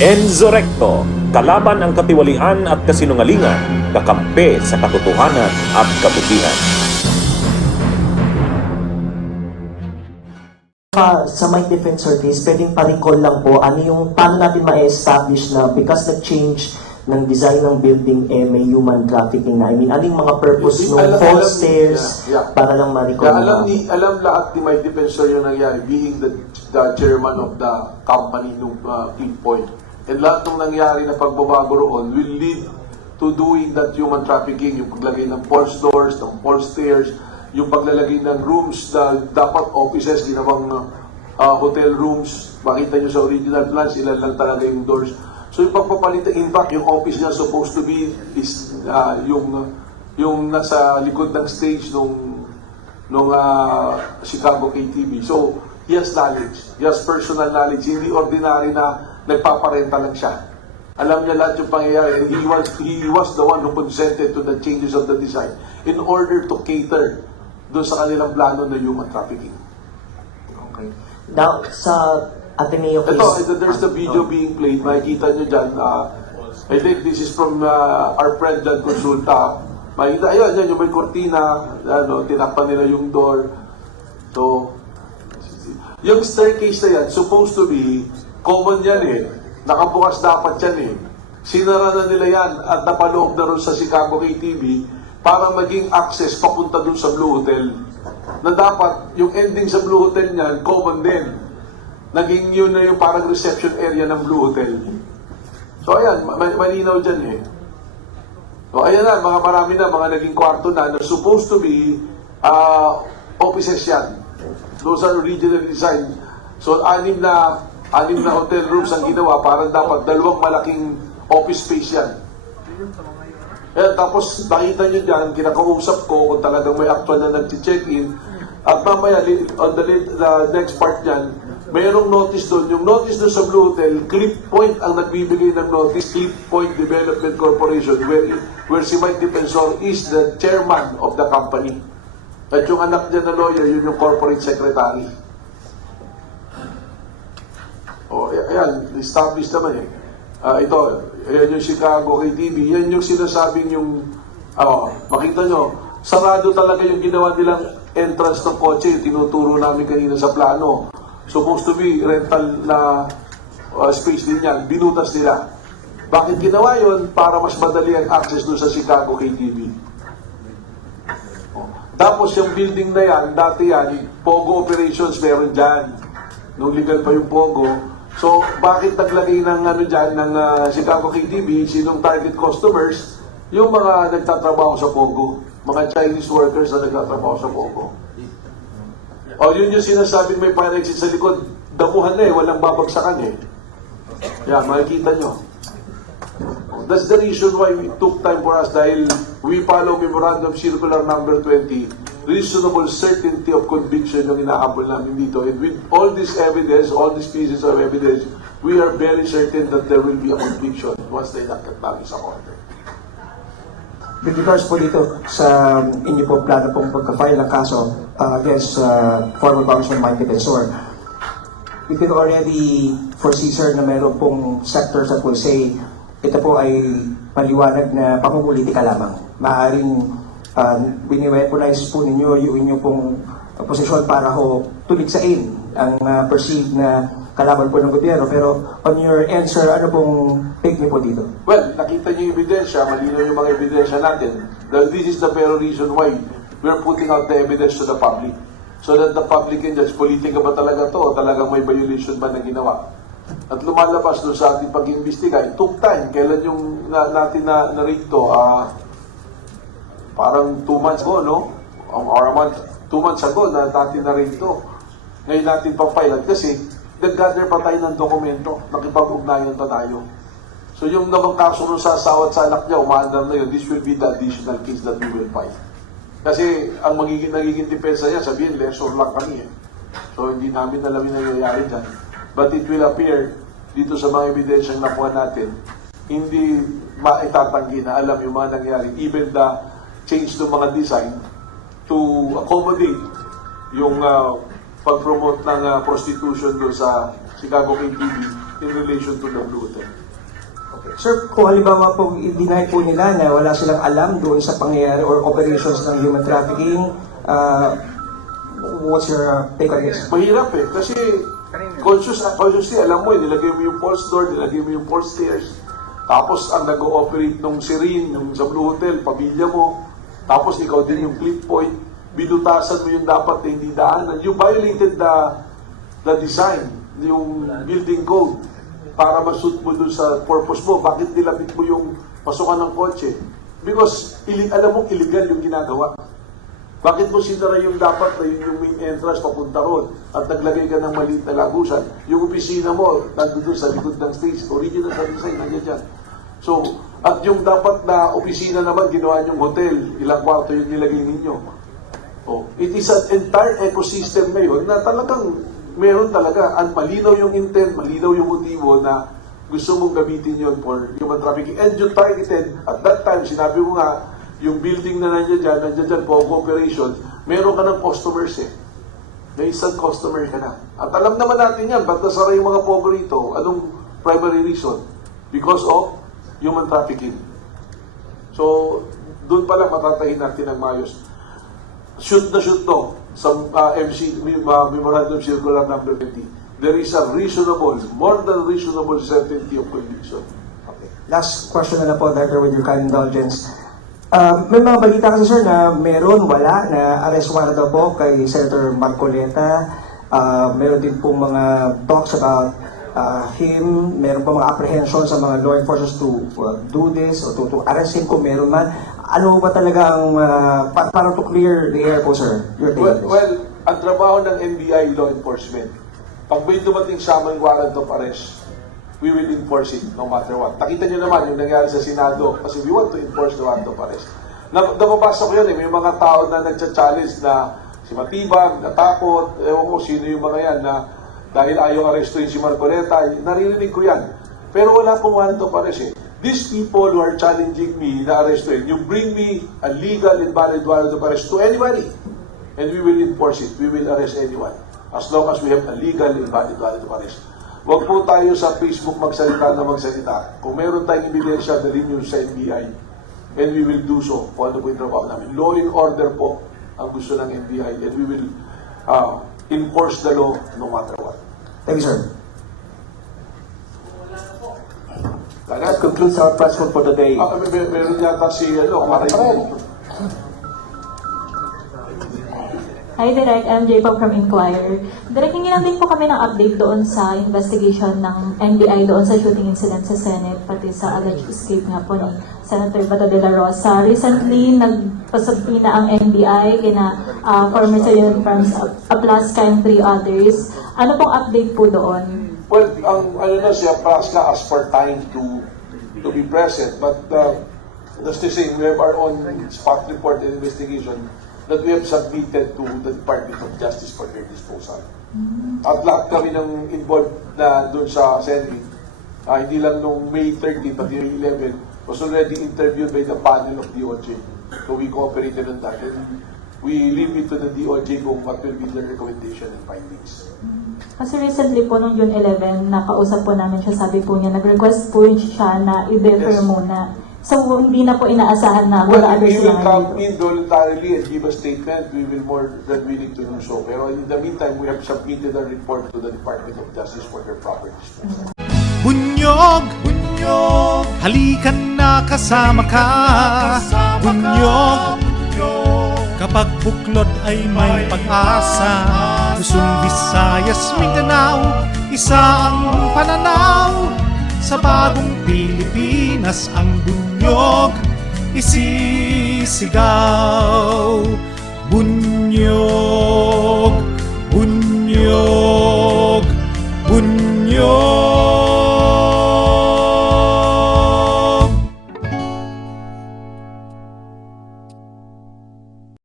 Enzo Recto, kalaban ang katiwalian at kasinungalingan, kakampi sa katotohanan at kabutihan. Sa my defense case, pwedeng pa-recall lang po ano yung paano natin ma-establish na because nag-change ng design ng building may human trafficking na. I mean, aling mga purpose ng false stairs para lang ma-recall na. Alam lahat ni my defense yung nangyari being the chairman of the company nung Pinpoint. And lahat ng nangyari na pagbabago roon will lead to doing that human trafficking, yung paglagay ng false doors, ng false stairs, yung paglalagay ng rooms na dapat offices, ginawang hotel rooms. Makita nyo sa original plans, ilan lang talaga yung doors. So yung pagpapalitan, in fact, yung office niya supposed to be is yung nasa likod ng stage nung Chicago KTV. So he has knowledge, he has personal knowledge, hindi ordinary na nagpaparenta lang siya. Alam niya lahat yung pangyayari, and he was the one who consented to the changes of the design in order to cater doon sa kanilang plano na human trafficking. Okay. Now, sa Ateneo case... There's the video being played. Makikita nyo dyan. I think this is from our friend Jan Consulta. Makikita, ayun, yung may kortina, tinakpan nila yung door. So, yung staircase na yan, supposed to be, common yan eh. Nakabukas dapat yan eh. Sinara na nila yan at napaloob na rin sa Chicago KTV para maging access papunta dun sa Blue Hotel. Na dapat, yung ending sa Blue Hotel niyan, common din. Naging yun na yung parang reception area ng Blue Hotel. So ayan, malinaw dyan eh. So ayan na, marami na, mga naging kwarto na supposed to be offices yan. Those are originally designed. So anim na hotel rooms ang ginawa, parang dapat dalawang malaking office space yan. Tapos nakita nyo dyan, kinakausap ko kung talagang may actual na nag-check-in. At mamaya, on the next part dyan, mayroong notice doon. Yung notice doon sa Blue Hotel, Clip Point ang nagbibigay ng notice, Clip Point Development Corporation, where si Mike Defensor is the chairman of the company. At yung anak niya na lawyer, yun yung corporate secretary. Ayan, established naman eh. Ayan yung Chicago KTV, yan yung sinasabing yung, makita nyo, sarado talaga yung ginawa nilang entrance ng kotse, tinuturo namin kanina sa plano. Supposed to be rental na space din yan, binutas nila. Bakit ginawa yun? Para mas madali ang access doon sa Chicago KTV. Tapos yung building na yan, dati yan, Pogo operations meron dyan. Nung legal pa yung Pogo. So, bakit naglagay ng dyan, ng Chicago KTV, sinong target customers? Yung mga nagtatrabaho sa Pogo. Mga Chinese workers na nagtatrabaho sa Pogo. Yun yung sinasabing may fire exit sa likod. Damuhan na eh, walang babagsakan eh. Yan, makikita nyo. That's the reason why it took time for us dahil we follow Memorandum Circular number 20, reasonable certainty of conviction yung inahabol namin dito. And with all this evidence, all these pieces of evidence, we are very certain that there will be a conviction once they nakit namin sa order. With regards po dito sa inyo po plano pong pagka-file ng kaso against former Congressman Mike Defensor, we can already foresee, sir, na mayroon pong sectors that will say ito po ay paliwanag na pamumulitika lamang. Maaaring bini-weaponize po ninyo yung inyong pong posisyon para ho tuligsain ang perceived na kalaban po ng gobyerno. Pero on your answer, ano pong take niyo po dito? Well, nakita niyo yung ebidensya, malinaw yung mga ebidensya natin. This is the very reason why we're putting out the evidence to the public. So that the public can judge, politika ba talaga to o talagang may violation ba na ginawa? At lumalabas doon sa ating pag-imbestiga, it took time. Kailan yung natin na-rate to? Parang 2 months ago, no? Or a month, 2 months ago na natin na-rate to. Ngayon natin pang-pilot kasi nag-gather pa tayo ng dokumento, nakipag-ugnayan pa tayo. So yung namang kaso nung sa asawa at sa anak niya, umaandar na yun, this will be the additional case that we will file. Kasi ang nagiging depensa niya, sabihin, lesser lang kami eh. So hindi namin alam yung nangyayari dyan. But it will appear dito sa mga ebidensyang nakuha natin, hindi maitatanggi na alam yung mga nangyari, even the change ng mga design to accommodate yung pag-promote ng prostitution doon sa Chicago KTV in relation to the Blue Hotel. Sir, kung halimbawa po i-deny po nila na wala silang alam doon sa pangyayari or operations ng human trafficking, what's your take on this? Mahirap eh, kasi consciously, alam mo, nilagay mo yung false door, nilagay mo yung false stairs, tapos ang nag-ooperate nung Serene, yung sa Blue Hotel, pamilya mo, tapos ikaw din yung click point, binutasan mo yung dapat na hindi daanan. You violated the design, yung building code, para ma-suit mo dun sa purpose mo. Bakit nilapit mo yung pasukan ng kotse? Because alam mo, illegal yung ginagawa. Bakit mo sinara yung dapat na yung main entrance papunta ron at naglagay ka ng maliit na lagusan? Yung opisina mo, nandun sa likod ng stage, original sa design, nandiyan dyan. So, at yung dapat na opisina naman, ginawa yung hotel, ilang kwarto yung nilagay ninyo. Oh, it is an entire ecosystem ngayon na talagang meron talaga, at malinaw yung intent, malinaw yung motibo na gusto mong gamitin yon for human trafficking. And you targeted, at that time, sinabi mo nga, yung building na nandiyan dyan, for cooperation, meron ka ng customers eh. May isang customer ka na. At alam naman natin yan, ba't nasara yung mga pogo rito? Anong primary reason? Because of human trafficking. So, doon pala matatahin natin ng mayos. Shoot na shoot to sa Memorandum Circular number 50. There is a reasonable, more than reasonable certainty of conviction. Okay. Last question na po, Director, with your kind indulgence. May mga balita kasi, sir, na wala, na arrest warrant daw po kay Senator Marcoleta. Meron din pong mga talks about him, meron pa mga apprehension sa mga law enforcers to do this or to arrest him kung meron man. Ano ba talaga ang, para to clear the air po, sir? Your take on this. Well, ang trabaho ng NBI law enforcement, pag may dumating sa aming warrant of arrest, we will enforce it no matter what. Nakita niyo naman yung nangyari sa Senado kasi we want to enforce the warrant of arrest. Napapasa ko yun eh, may mga tao na nagcha-challenge na si Matibag, natakot, ewan ko sino yung mga yan na dahil ayaw arestuin si Marcoleta, naririnig ko yan. Pero wala pong warrant of arrest eh. These people who are challenging me na arestuin, you bring me a legal and valid warrant of arrest to anybody and we will enforce it. We will arrest anyone as long as we have a legal and valid warrant of arrest. Huwag po tayo sa Facebook magsalita na magsalita. Kung meron tayong ebidensya, dalhin nyo sa NBI and we will do so kung ano po yung trabaho namin. Law and order po ang gusto ng NBI and we will enforce the law no matter what. Thank you, sir. That concludes our press call for today. Meron yata si Maray. Hi, Direk. I'm J-Pop from Inquirer. Direk, hingi lang din po kami ng update doon sa investigation ng NBI doon sa shooting incident sa Senate, pati sa alleged escape nga po ni Senator Bato de la Rosa. Recently, nagpasubpina ang NBI kina former Senator Franz Aplaska and 3 others. Ano pong update po doon? Well, ang siya, Praska asked for time to be present, but just to say, we have our own spot report and investigation that we have submitted to the Department of Justice for their disposal. At lahat kami ng involved na doon sa Senate, hindi lang nung May 13, pati yung 11, was already interviewed by the panel of DOJ. So we cooperated on that. And we leave it to the DOJ kung what will be their recommendation and findings. Kasi recently po, nung June 11, nakausap po namin siya, sabi po niya, nag-request po siya na i-defer Yes. muna. So, hindi na po inaasahan na Well, wala if others he will lang come dito. in voluntarily and give a statement, we will more than willing to do so. Pero in the meantime, we have submitted a report to the Department of Justice for their proper disposal. Bunyog, bunyog, halikan na kasama ka. Bunyog, kapag buklod ay may pag-asa. Luzon, Visayas, Mindanao, isa ang pananaw. Sa bagong Pilipinas ang bunyog isisigaw. Bunyog, bunyog.